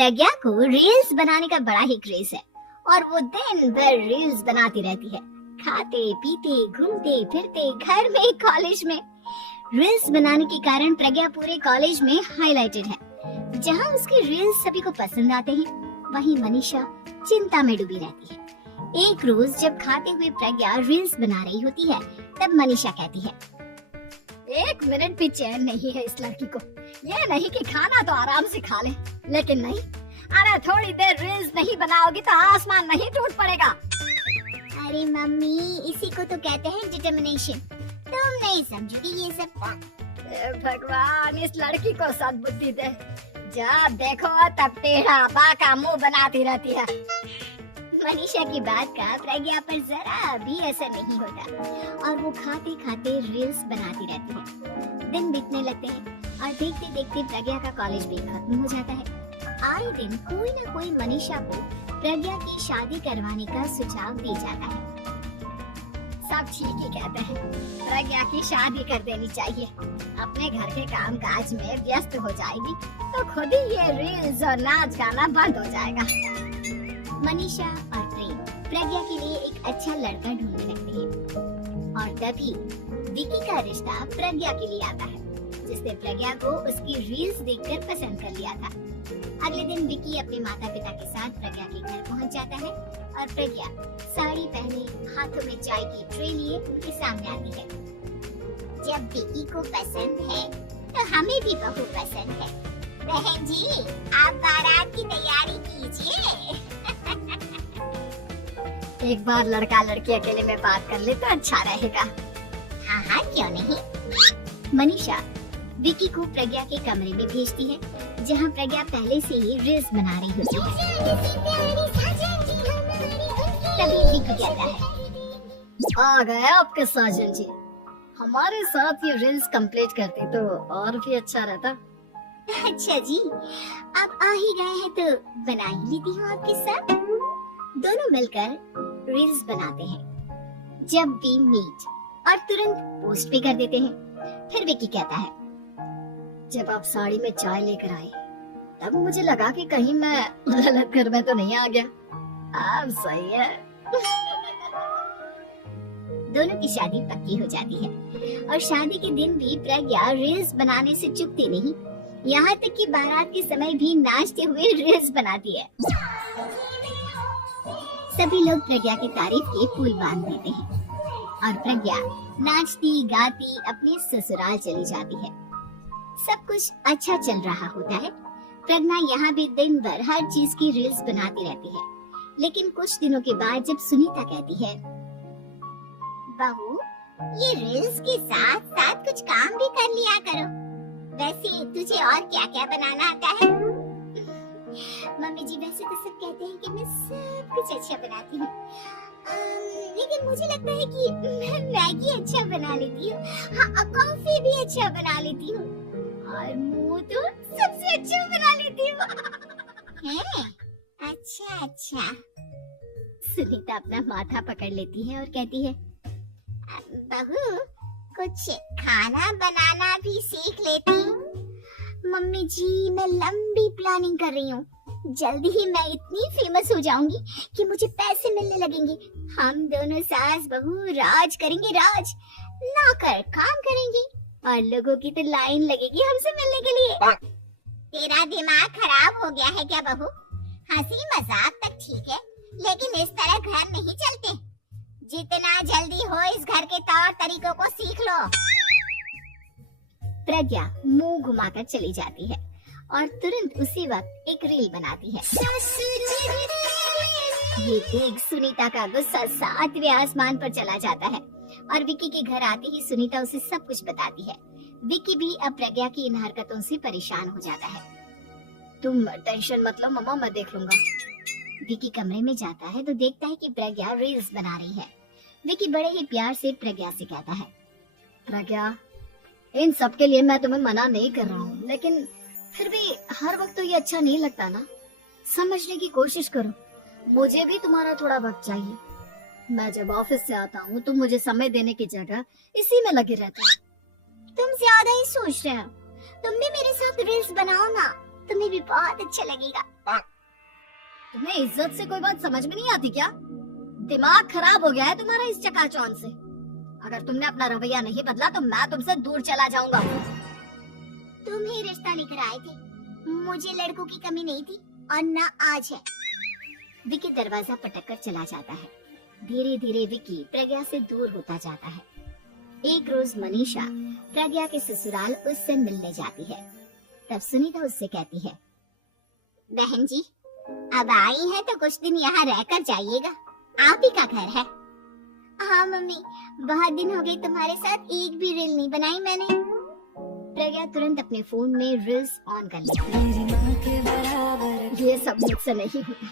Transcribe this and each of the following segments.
प्रज्ञा को रील्स बनाने का बड़ा ही क्रेज है और वो दिन भर रील्स बनाती रहती है। खाते पीते घूमते फिरते घर में कॉलेज में रील्स बनाने के कारण प्रज्ञा पूरे कॉलेज में हाईलाइटेड है। जहां उसकी रील्स सभी को पसंद आते हैं, वहीं मनीषा चिंता में डूबी रहती है। एक रोज जब खाते हुए प्रज्ञा रील्स बना रही होती है, तब मनीषा कहती है, एक मिनट भी चैन नहीं है इस लड़की को। ये नहीं कि खाना तो आराम से खा ले, लेकिन नहीं, अरे थोड़ी देर रील्स नहीं बनाओगी तो आसमान नहीं टूट पड़ेगा। अरे मम्मी, इसी को तो कहते हैं डिटर्मिनेशन। तुम नहीं समझोगी ये सब। भगवान, इस लड़की को सद्बुद्धि दे। जब देखो तब टेढ़ा बाका मुंह बनाती रहती है। मनीषा की बात का प्रज्ञा पर जरा भी असर नहीं होता और वो खाते खाते रील्स बनाती रहती है। दिन बीतने लगते हैं और देखते देखते प्रज्ञा का कॉलेज भी खत्म हो जाता है। आए दिन कोई न कोई मनीषा को प्रज्ञा की शादी करवाने का सुझाव दे जाता है। सब ठीक ही कहते हैं, प्रज्ञा की शादी कर देनी चाहिए। अपने घर के काम काज में व्यस्त हो जाएगी तो खुद ही ये रील्स और नाच गाना बंद हो जाएगा। मनीषा और प्रेम प्रज्ञा के लिए एक अच्छा लड़का ढूंढने लगते हैं और तभी विकी का रिश्ता प्रज्ञा के लिए आता है, जिसने प्रज्ञा को उसकी रील्स देखकर पसंद कर लिया था। अगले दिन विकी अपने माता पिता के साथ प्रज्ञा के घर पहुंच जाता है और प्रज्ञा साड़ी पहने हाथों में चाय की ट्रे लिए उनके सामने आती है। जब विकी को पसंद है तो हमें भी बहू पसंद है। बहन जी, आप बारात की तैयारी कीजिए। एक बार लड़का लड़की अकेले में बात कर ले तो अच्छा रहेगा। हाँ हाँ, क्यों नहीं। मनीषा विकी को प्रज्ञा के कमरे में भेजती है, जहाँ प्रज्ञा पहले से ही रील्स बना रही होती है। तभी विकी कहता है, आ गए आपके साजन जी। हमारे साथ ये रील्स कंप्लीट करते तो और भी अच्छा रहता। अच्छा जी, आप आ ही गए हैं तो बना ही लेती हूँ आपके साथ। दोनों मिलकर रील्स बनाते हैं। जब वी मीट और तुरंत पोस्ट भी कर देते हैं। फिर विकी कहता है, जब आप साड़ी में चाय लेकर आए तब मुझे लगा कि कहीं मैं गलत घर में तो नहीं आ गया। आप सही है। दोनों की शादी पक्की हो जाती है और शादी के दिन भी प्रज्ञा रील्स बनाने से चूकती नहीं, यहाँ तक कि बारात के समय भी नाचते हुए रील्स बनाती है। सभी लोग प्रज्ञा की तारीफ के पुल बांध देते हैं और प्रज्ञा नाचती गाती अपने ससुराल चली जाती है। सब कुछ अच्छा चल रहा होता है। प्रज्ञा यहाँ भी दिन भर हर चीज की रील्स बनाती रहती है, लेकिन कुछ दिनों के बाद जब सुनीता कहती है, बहू, ये रील्स के साथ साथ कुछ काम भी कर लिया करो। वैसे तुझे और क्या क्या बनाना आता है? मम्मी जी, वैसे तो सब कहते हैं कि मैं सब कुछ अच्छा बनाती हूँ, लेकिन मुझे लगता है कि मैं मैगी अच्छा बना लेती हूँ। हाँ, कॉफी भी अच्छा बना लेती हूँ और मुंह तो सबसे अच्छा बना लेती हूँ। अच्छा अच्छा। सुनीता अपना माथा पकड़ लेती है और कहती है, बहू, कुछ खाना बनाना भी सीख लेती। मम्मी जी, मैं लंबी प्लानिंग कर रही हूँ। जल्दी ही मैं इतनी फेमस हो जाऊंगी कि मुझे पैसे मिलने लगेंगे। हम दोनों सास बहू राज करेंगे, राज। नौकर काम करेंगे और लोगों की तो लाइन लगेगी हमसे मिलने के लिए। तेरा दिमाग खराब हो गया है क्या बहू? हंसी मजाक तक ठीक है, लेकिन इस तरह घर नहीं चलते। जितना जल्दी हो इस घर के तौर तरीकों को सीख लो। प्रज्ञा मुंह घुमाकर चली जाती है और तुरंत उसी वक्त एक रील बनाती है। ये देख सुनीता का गुस्सा 7वें आसमान पर चला जाता है और विकी के घर आते ही सुनीता उसे सब कुछ बताती है। विकी भी अब प्रज्ञा की इन हरकतों से परेशान हो जाता है। तुम टेंशन मत लो मम्मा, मैं देख लूंगा। विकी कमरे में जाता है तो देखता है कि प्रज्ञा रील्स बना रही है। विकी बड़े ही प्यार से प्रज्ञा से कहता है, प्रज्ञा, इन सब के लिए मैं तुम्हें मना नहीं कर रहा हूँ, लेकिन फिर भी हर वक्त तो ये अच्छा नहीं लगता ना। समझने की कोशिश करो, मुझे भी तुम्हारा थोड़ा वक्त चाहिए। मैं जब ऑफिस से आता हूँ तो मुझे समय देने की जगह इसी में लगे रहते हो। तुम ज्यादा ही सोच रहे हो। तुम भी मेरे साथ रील्स बनाओ ना, तुम्हें भी बहुत अच्छा लगेगा। तुम्हें इज्जत से कोई बात समझ में नहीं आती क्या? दिमाग खराब हो गया है तुम्हारा इस चकाचौंध से। अगर तुमने अपना रवैया नहीं बदला तो मैं तुमसे दूर चला जाऊंगा। तुम ही रिश्ता लेकर आए थे, मुझे लड़कों की कमी नहीं थी और न आज है। विकी दरवाजा पटक कर चला जाता है। धीरे धीरे विकी प्रज्ञा से दूर होता जाता है। एक रोज मनीषा प्रज्ञा के ससुराल उससे मिलने जाती है। तब सुनीता उससे कहती है, बहन जी अब आई है तो कुछ दिन यहाँ रहकर जाइएगा, आप ही का घर है। हाँ मम्मी, बहुत दिन हो गए तुम्हारे साथ एक भी रील नहीं बनाई मैंने। प्रज्ञा तुरंत अपने फोन में रील्स ऑन कर लेती है। ये सब मुझसे नहीं होता।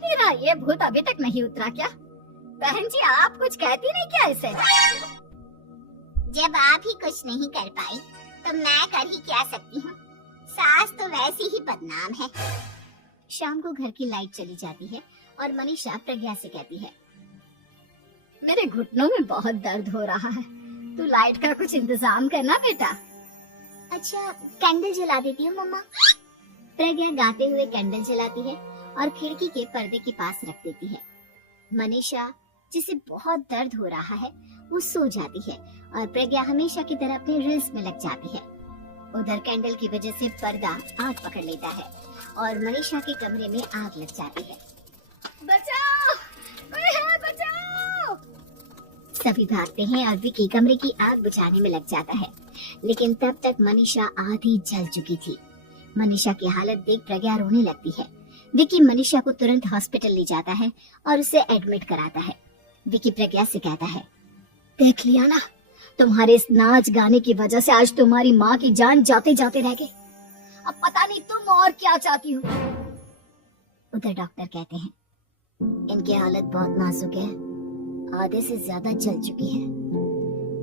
तेरा ये भूत अभी तक नहीं उतरा क्या? बहन जी आप कुछ कहती नहीं क्या इसे? जब आप ही कुछ नहीं कर पाई तो मैं कर ही क्या सकती हूँ, सास तो वैसी ही बदनाम है। शाम को घर की लाइट चली जाती है और मनीषा प्रज्ञा से कहती है, मेरे घुटनों में बहुत दर्द हो रहा है, तू लाइट का कुछ इंतजाम करना बेटा। अच्छा कैंडल जला देती हूँ मम्मा। प्रज्ञा गाते हुए कैंडल जलाती है और खिड़की के पर्दे के पास रख देती है। मनीषा जिसे बहुत दर्द हो रहा है वो सो जाती है और प्रज्ञा हमेशा की तरह अपने रील्स में लग जाती है। उधर कैंडल की वजह से पर्दा आग पकड़ लेता है और मनीषा के कमरे में आग लग जाती है। बचाओ, कोई है बचाओ। सभी भागते हैं और विकी कमरे की आग बुझाने में लग जाता है, लेकिन तब तक मनीषा आधी जल चुकी थी। मनीषा की हालत देख प्रज्ञा रोने लगती है। विकी मनीषा को तुरंत हॉस्पिटल ले जाता है और उसे एडमिट कराता है। विकी प्रज्ञा से कहता है, देख लिया ना, तुम्हारे इस नाच गाने की वजह से आज तुम्हारी माँ की जान जाते जाते रह गई। अब पता नहीं तुम और क्या चाहती हो। उधर डॉक्टर कहते हैं, इनकी हालत बहुत नाजुक है, आधे से ज्यादा जल चुकी है।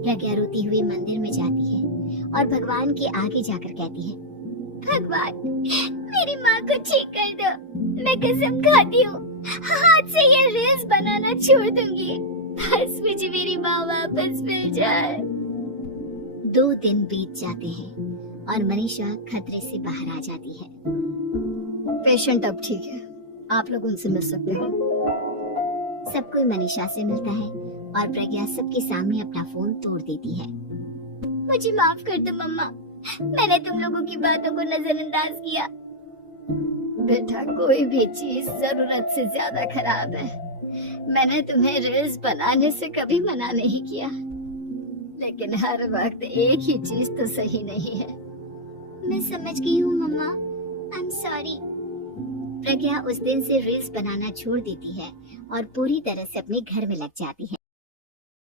प्रज्ञा रोती हुई मंदिर में जाती है और भगवान के आगे जाकर कहती है, भगवान मेरी माँ को ठीक कर दो, मैं कसम खाती हूँ हाथ से ये रील्स बनाना छोड़ दूंगी, बस मुझे मेरी माँ वापस मिल जाए। 2 दिन बीत जाते हैं और मनीषा खतरे से बाहर आ जाती है। पेशेंट अब ठीक है, आप लोग उनसे मिल सकते हो। सब कोई मनीषा से मिलता है और प्रज्ञा सबके सामने अपना फोन तोड़ देती है। मुझे माफ कर दो मम्मा, मैंने तुम लोगों की बातों को नजरअंदाज किया। बेटा कोई भी चीज जरूरत से ज्यादा खराब है। मैंने तुम्हें रील्स बनाने से कभी मना नहीं किया, लेकिन हर वक्त एक ही चीज तो सही नहीं है। मैं समझ गई हूँ मम्मा, आई एम सॉरी। प्रज्ञा उस दिन से रील्स बनाना छोड़ देती है और पूरी तरह से अपने घर में लग जाती है।